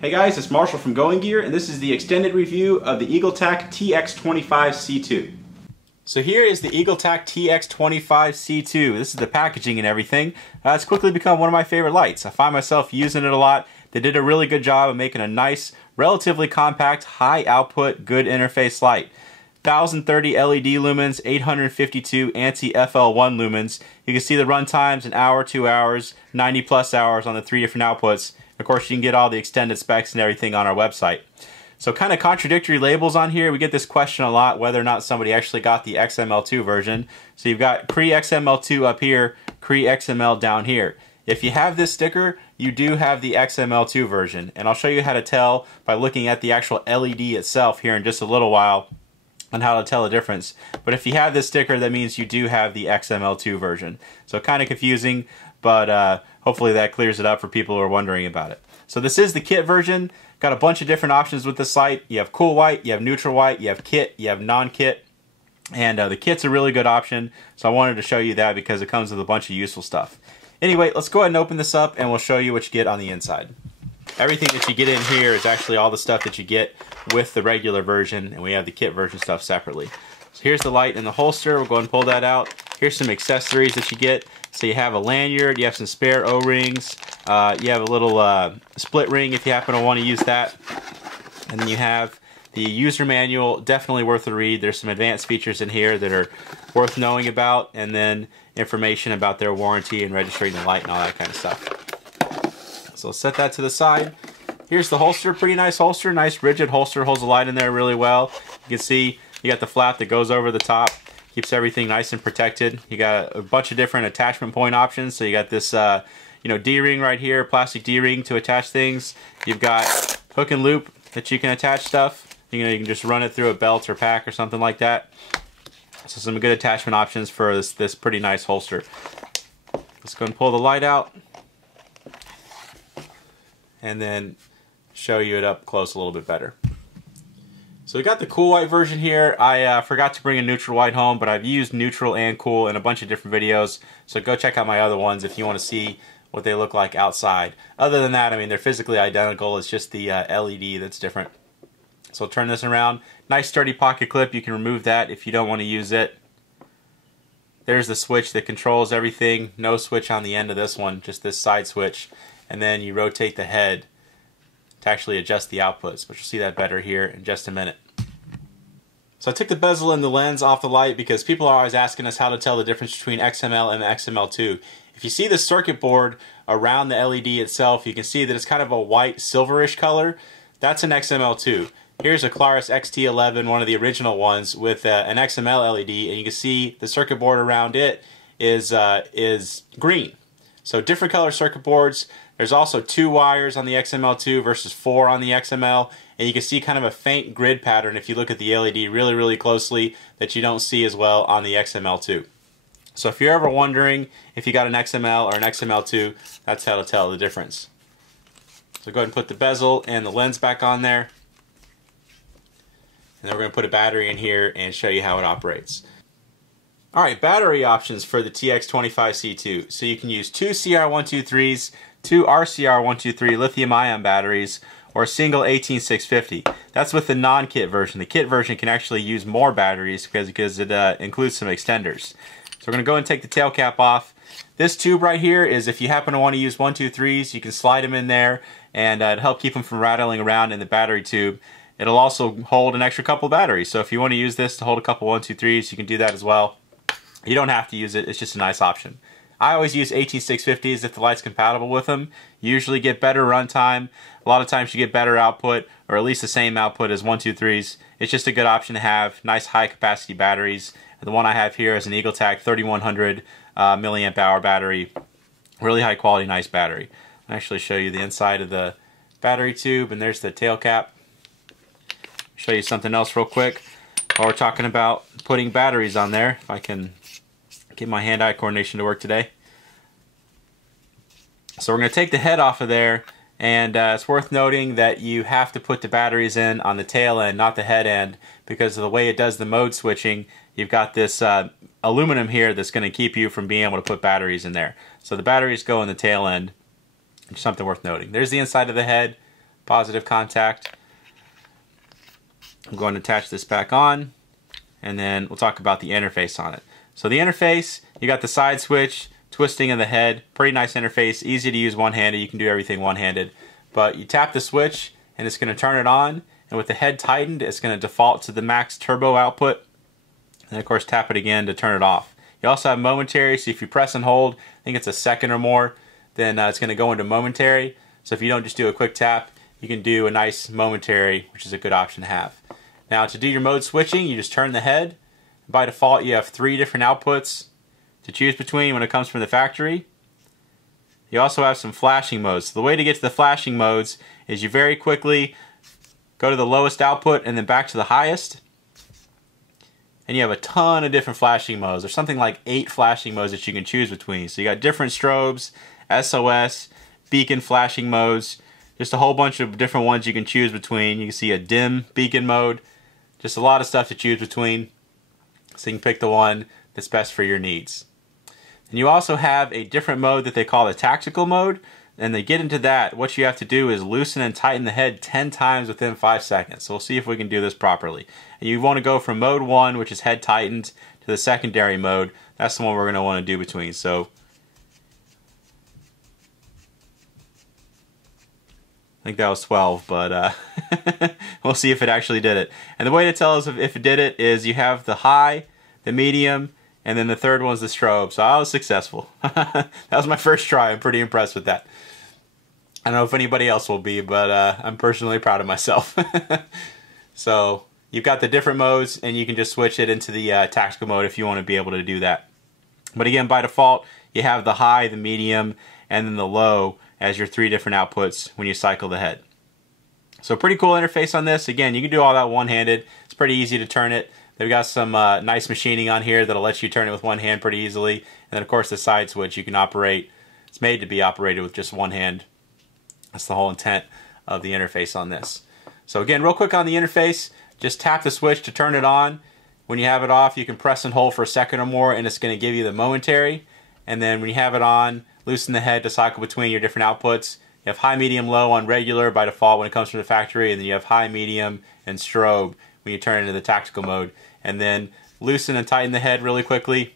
Hey guys, it's Marshall from Going Gear, and this is the extended review of the Eagletac TX25C2. So here is the Eagletac TX25C2. This is the packaging and everything. It's quickly become one of my favorite lights. I find myself using it a lot. They did a really good job of making a nice, relatively compact, high output, good interface light. 1030 LED lumens, 852 anti-FL1 lumens. You can see the run times, an hour, 2 hours, 90 plus hours on the 3 different outputs. Of course, you can get all the extended specs and everything on our website. So kind of contradictory labels on here. We get this question a lot, whether or not somebody actually got the XM-L2 version. So you've got pre-XM-L2 up here, pre-XM-L down here. If you have this sticker, you do have the XM-L2 version. And I'll show you how to tell by looking at the actual LED itself here in just a little while on how to tell the difference. But if you have this sticker, that means you do have the XM-L2 version. So kind of confusing, but hopefully that clears it up for people who are wondering about it. So this is the kit version. Got a bunch of different options with this light. You have cool white, you have neutral white, you have kit, you have non-kit. And the kit's a really good option, so I wanted to show you that because it comes with a bunch of useful stuff. Anyway, let's go ahead and open this up and we'll show you what you get on the inside. Everything that you get in here is actually all the stuff that you get with the regular version, and we have the kit version stuff separately. So here's the light in the holster. We'll go ahead and pull that out. Here's some accessories that you get. So you have a lanyard, you have some spare O-rings, you have a little split ring if you happen to want to use that. And then you have the user manual, definitely worth a read. There's some advanced features in here that are worth knowing about, and then information about their warranty and registering the light and all that kind of stuff. So let's set that to the side. Here's the holster, pretty nice holster, nice rigid holster, holds the light in there really well. You can see you got the flap that goes over the top, keeps everything nice and protected. You got a bunch of different attachment point options. So you got this D-ring right here, plastic D-ring to attach things. You've got hook and loop that you can attach stuff. You can just run it through a belt or pack or something like that. So some good attachment options for this pretty nice holster. Let's go and pull the light out and then show you it up close a little bit better. So we got the cool white version here. I forgot to bring a neutral white home, but I've used neutral and cool in a bunch of different videos. So go check out my other ones if you want to see what they look like outside. Other than that, I mean, they're physically identical. It's just the LED that's different. So I'll turn this around. Nice sturdy pocket clip. You can remove that if you don't want to use it. There's the switch that controls everything. No switch on the end of this one, just this side switch. And then you rotate the head to actually adjust the outputs, but you'll see that better here in just a minute. So I took the bezel and the lens off the light because people are always asking us how to tell the difference between XM-L and the XM-L2. If you see the circuit board around the LED itself, you can see that it's kind of a white silverish color. That's an XM-L2. Here's a Claris XT11, one of the original ones, with an XM-L LED, and you can see the circuit board around it is green. So different color circuit boards. There's also 2 wires on the XM-L2 versus 4 on the XM-L, and you can see kind of a faint grid pattern if you look at the LED really, really closely that you don't see as well on the XM-L2. So if you're ever wondering if you got an XM-L or an XM-L2, that's how to tell the difference. So go ahead and put the bezel and the lens back on there. And then we're going to put a battery in here and show you how it operates. Alright, battery options for the TX25C2. So you can use 2 CR123s, 2 RCR123 lithium-ion batteries, or a single 18650. That's with the non-kit version. The kit version can actually use more batteries because it includes some extenders. So we're going to go and take the tail cap off. This tube right here is if you happen to want to use 123s, you can slide them in there and it'll help keep them from rattling around in the battery tube. It'll also hold an extra couple batteries. So if you want to use this to hold a couple 123s, you can do that as well. You don't have to use it, it's just a nice option. I always use 18650s if the light's compatible with them. You usually get better runtime. A lot of times you get better output, or at least the same output as 123s. It's just a good option to have. Nice high capacity batteries. The one I have here is an Eagletac 3100 milliamp hour battery. Really high quality, nice battery. I'll actually show you the inside of the battery tube, and there's the tail cap. Show you something else real quick while we're talking about putting batteries on there. If I can get my hand-eye coordination to work today. So we're going to take the head off of there, and it's worth noting that you have to put the batteries in on the tail end, not the head end, because of the way it does the mode switching. You've got this aluminum here that's going to keep you from being able to put batteries in there. So the batteries go in the tail end. Something worth noting. There's the inside of the head. positive contact. I'm going to attach this back on, and then we'll talk about the interface on it. So the interface, you got the side switch, twisting of the head, pretty nice interface, easy to use one-handed. You can do everything one-handed. But you tap the switch and it's going to turn it on, and with the head tightened it's going to default to the max turbo output, and of course tap it again to turn it off. You also have momentary, so if you press and hold, I think it's a second or more, then it's going to go into momentary. So if you don't just do a quick tap, you can do a nice momentary, which is a good option to have. Now to do your mode switching, you just turn the head. By default you have 3 different outputs to choose between when it comes from the factory. You also have some flashing modes. So the way to get to the flashing modes is you very quickly go to the lowest output and then back to the highest. And you have a ton of different flashing modes. There's something like 8 flashing modes that you can choose between. So you got different strobes, SOS, beacon flashing modes, just a whole bunch of different ones you can choose between. You can see a dim beacon mode, just a lot of stuff to choose between. So you can pick the one that's best for your needs. And you also have a different mode that they call the tactical mode. And they get into that, what you have to do is loosen and tighten the head 10 times within 5 seconds. So we'll see if we can do this properly. And you want to go from mode 1, which is head tightened, to the secondary mode. That's the one we're going to want to do between. So I think that was 12, but we'll see if it actually did it. And the way to tell us if it did it is you have the high, the medium, and then the third one's the strobe. So I was successful. That was my first try. I'm pretty impressed with that. I don't know if anybody else will be, but I'm personally proud of myself. So you've got the different modes, and you can just switch it into the tactical mode if you want to be able to do that. But again, by default, you have the high, the medium, and then the low as your 3 different outputs when you cycle the head. So pretty cool interface on this. Again, you can do all that one-handed. It's pretty easy to turn it. They've got some nice machining on here that'll let you turn it with one hand pretty easily. And then of course the side switch you can operate. It's made to be operated with just one hand. That's the whole intent of the interface on this. So again, real quick on the interface, just tap the switch to turn it on. When you have it off, you can press and hold for a second or more, and it's going to give you the momentary. And then when you have it on, loosen the head to cycle between your different outputs. You have high, medium, low on regular by default when it comes from the factory, and then you have high, medium, and strobe when you turn it into the tactical mode. And then loosen and tighten the head really quickly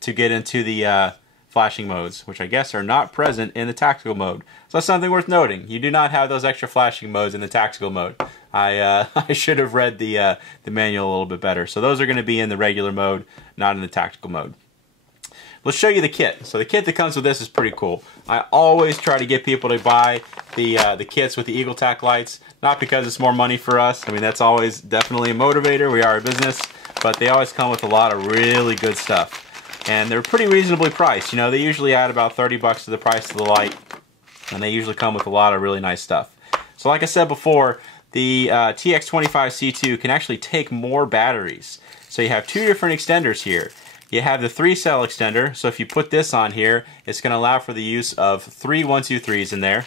to get into the flashing modes, which I guess are not present in the tactical mode. So that's something worth noting. You do not have those extra flashing modes in the tactical mode. I should have read the manual a little bit better. So those are going to be in the regular mode, not in the tactical mode. Let's show you the kit. So the kit that comes with this is pretty cool. I always try to get people to buy the kits with the Eagletac lights, not because it's more money for us. I mean, that's always definitely a motivator. We are a business, but they always come with a lot of really good stuff. And they're pretty reasonably priced. You know, they usually add about 30 bucks to the price of the light, and they usually come with a lot of really nice stuff. So like I said before, the TX25C2 can actually take more batteries. So you have 2 different extenders here. You have the 3-cell extender, so if you put this on here, it's going to allow for the use of 3 123s in there.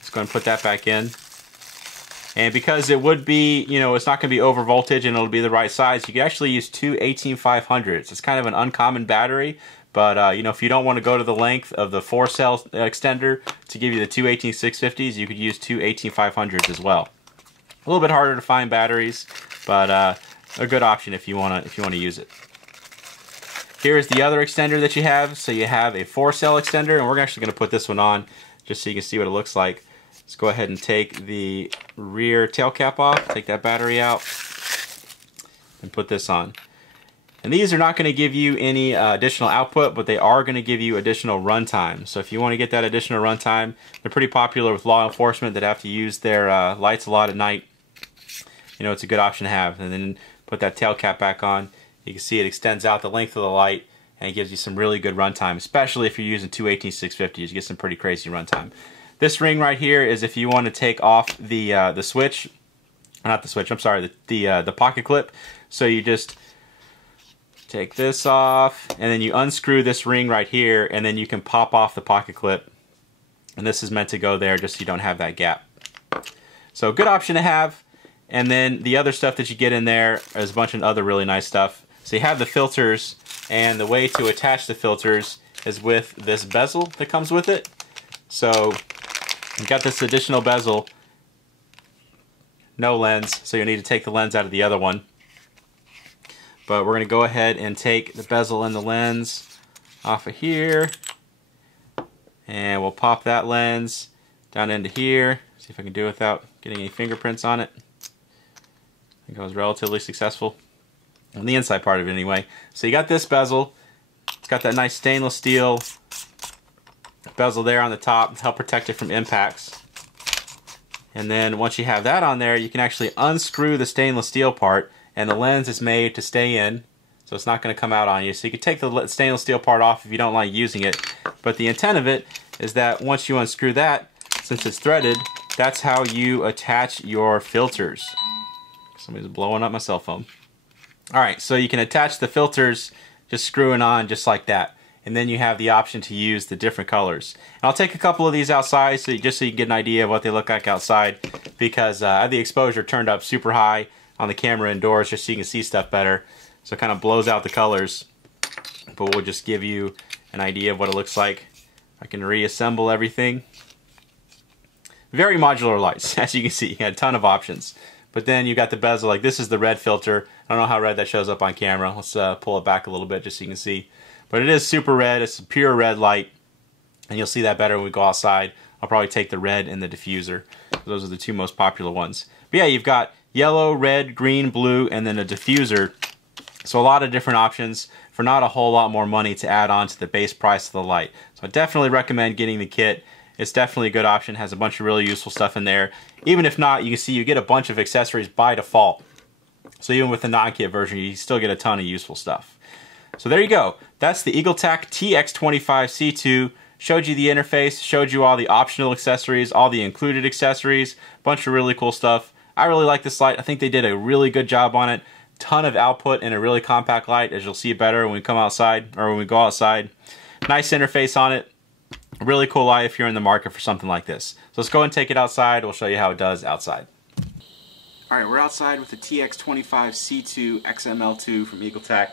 Just going to put that back in. And because it would be, you know, it's not going to be over voltage and it'll be the right size, you can actually use 2 18500s. It's kind of an uncommon battery, but you know, if you don't want to go to the length of the 4-cell extender to give you the 2 18650s, you could use 2 18500s as well. A little bit harder to find batteries, but a good option if you want to use it. Here's the other extender that you have. So you have a 4-cell extender, and we're actually going to put this one on just so you can see what it looks like. Let's go ahead and take the rear tail cap off, take that battery out, and put this on. And these are not going to give you any additional output, but they are going to give you additional runtime. So if you want to get that additional runtime, they're pretty popular with law enforcement that have to use their lights a lot at night. You know, it's a good option to have. And then put that tail cap back on. You can see it extends out the length of the light, and it gives you some really good runtime, especially if you're using 2 18650s. You get some pretty crazy runtime. This ring right here is if you want to take off the switch, not the switch, I'm sorry, the pocket clip. So you just take this off, and then you unscrew this ring right here, and then you can pop off the pocket clip. And this is meant to go there just so you don't have that gap. So good option to have. And then the other stuff that you get in there is a bunch of other really nice stuff. So you have the filters, and the way to attach the filters is with this bezel that comes with it. So You've got this additional bezel, no lens, so you'll need to take the lens out of the other one. But we're going to go ahead and take the bezel and the lens off of here, and we'll pop that lens down into here. See if I can do it without getting any fingerprints on it. I think I was relatively successful on the inside part of it anyway. So you got this bezel. It's got that nice stainless steel bezel there on the top to help protect it from impacts. And then once you have that on there, you can actually unscrew the stainless steel part, and the lens is made to stay in, so it's not going to come out on you. So you can take the stainless steel part off if you don't like using it. But the intent of it is that once you unscrew that, since it's threaded, that's how you attach your filters. Somebody's blowing up my cell phone. Alright, so you can attach the filters just screwing on just like that. And then you have the option to use the different colors. And I'll take a couple of these outside just so you can get an idea of what they look like outside, because I have the exposure turned up super high on the camera indoors just so you can see stuff better. So it kind of blows out the colors, but we'll just give you an idea of what it looks like. I can reassemble everything. Very modular lights, as you can see. You got a ton of options. But then you got the bezel, like this is the red filter. I don't know how red that shows up on camera. Let's pull it back a little bit just so you can see. But it is super red. It's a pure red light. And you'll see that better when we go outside. I'll probably take the red and the diffuser. Those are the two most popular ones. But yeah, you've got yellow, red, green, blue, and then a diffuser. So a lot of different options for not a whole lot more money to add on to the base price of the light. So I definitely recommend getting the kit. It's definitely a good option. Has a bunch of really useful stuff in there. Even if not, you can see you get a bunch of accessories by default. So even with the non-kit version, you still get a ton of useful stuff. So there you go. That's the Eagletac TX25C2. Showed you the interface, showed you all the optional accessories, all the included accessories, bunch of really cool stuff. I really like this light. I think they did a really good job on it. Ton of output in a really compact light, as you'll see better when we come outside, or when we go outside. Nice interface on it. Really cool light if you're in the market for something like this. So let's go and take it outside. We'll show you how it does outside. Alright, we're outside with the TX25C2 XM-L2 from Eagletac.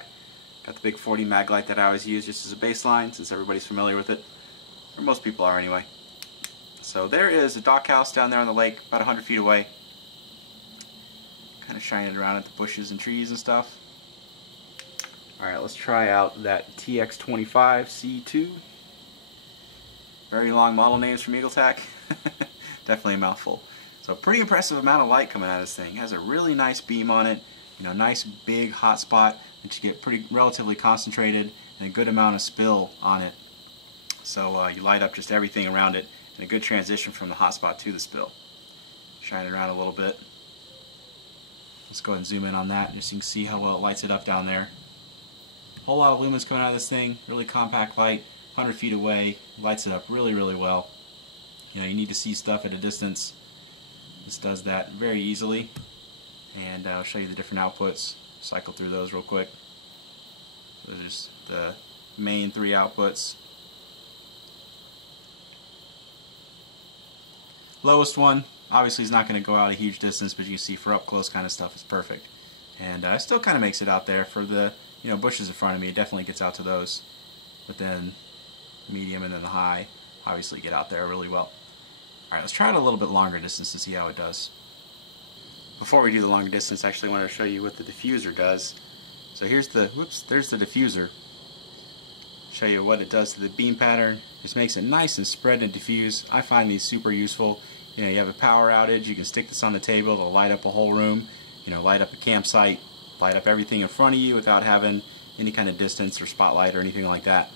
Got the big 40 mag light that I always use just as a baseline, since everybody's familiar with it. Or most people are anyway. So there is a dock house down there on the lake, about 100 feet away. Kind of shining around at the bushes and trees and stuff. Alright, let's try out that TX25C2. Very long model names from Eagletac. Definitely a mouthful. So pretty impressive amount of light coming out of this thing. It has a really nice beam on it. You know, nice big hot spot that you get pretty relatively concentrated, and a good amount of spill on it. So you light up just everything around it, and a good transition from the hot spot to the spill. Shine it around a little bit. Let's go ahead and zoom in on that just so you can see how well it lights it up down there. Whole lot of lumens coming out of this thing. Really compact light. 100 feet away, lights it up really, really well. You know, you need to see stuff at a distance. This does that very easily. And I'll show you the different outputs. Cycle through those real quick. Those are just the main three outputs. Lowest one, obviously, is not going to go out a huge distance, but you see for up close kind of stuff is perfect. And it still kind of makes it out there for the bushes in front of me. It definitely gets out to those. But then medium and then the high obviously get out there really well. Alright, let's try it a little bit longer distance and see how it does. Before we do the longer distance, I actually wanted to show you what the diffuser does. So here's the, there's the diffuser. Show you what it does to the beam pattern. Just makes it nice and spread and diffuse. I find these super useful. You know, you have a power outage, you can stick this on the table, it'll light up a whole room, you know, light up a campsite, light up everything in front of you without having any kind of distance or spotlight or anything like that.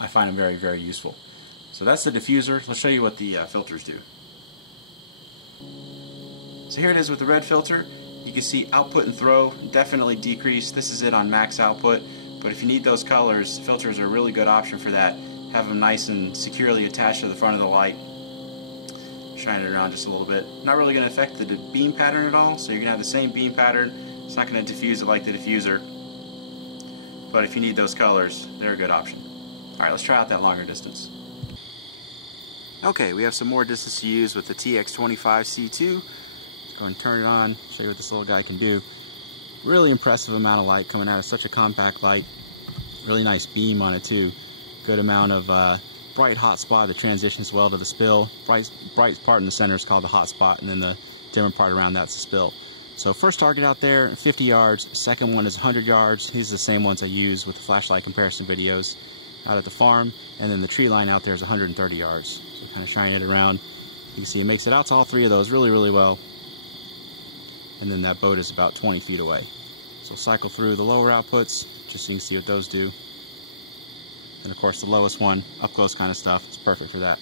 I find them very, very useful. So that's the diffuser. Let's show you what the filters do. So here it is with the red filter. You can see output and throw definitely decrease. This is it on max output. But if you need those colors, filters are a really good option for that. Have them nice and securely attached to the front of the light. Shine it around just a little bit. Not really going to affect the beam pattern at all. So you're going to have the same beam pattern. It's not going to diffuse it like the diffuser. But if you need those colors, they're a good option. Alright, let's try out that longer distance. Okay, we have some more distance to use with the TX25C2. Let's go and turn it on, show you what this little guy can do. Really impressive amount of light coming out of such a compact light. Really nice beam on it too. Good amount of bright hot spot that transitions well to the spill. Bright part in the center is called the hot spot, and then the dimmer part around that's the spill. So first target out there, 50 yards. Second one is 100 yards. These are the same ones I use with the flashlight comparison videos out at the farm. And then the tree line out there is 130 yards. So kind of shining it around. You can see it makes it out to all three of those really, really well. And then that boat is about 20 feet away. So cycle through the lower outputs, just so you can see what those do. And of course the lowest one, up close kind of stuff, it's perfect for that.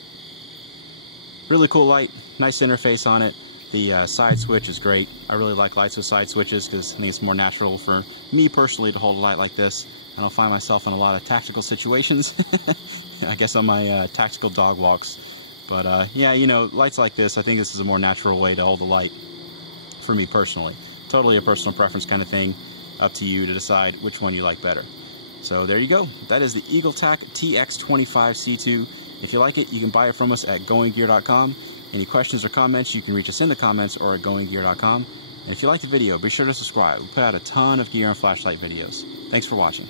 Really cool light, nice interface on it. The side switch is great. I really like lights with side switches because I think it's more natural for me personally to hold a light like this. I don't find myself in a lot of tactical situations. I guess on my tactical dog walks. But yeah, you know, lights like this, I think this is a more natural way to hold the light for me personally. Totally a personal preference kind of thing. Up to you to decide which one you like better. So there you go. That is the Eagletac TX25C2. If you like it, you can buy it from us at goinggear.com. Any questions or comments, you can reach us in the comments or at goinggear.com. And if you like the video, be sure to subscribe. We put out a ton of gear and flashlight videos. Thanks for watching.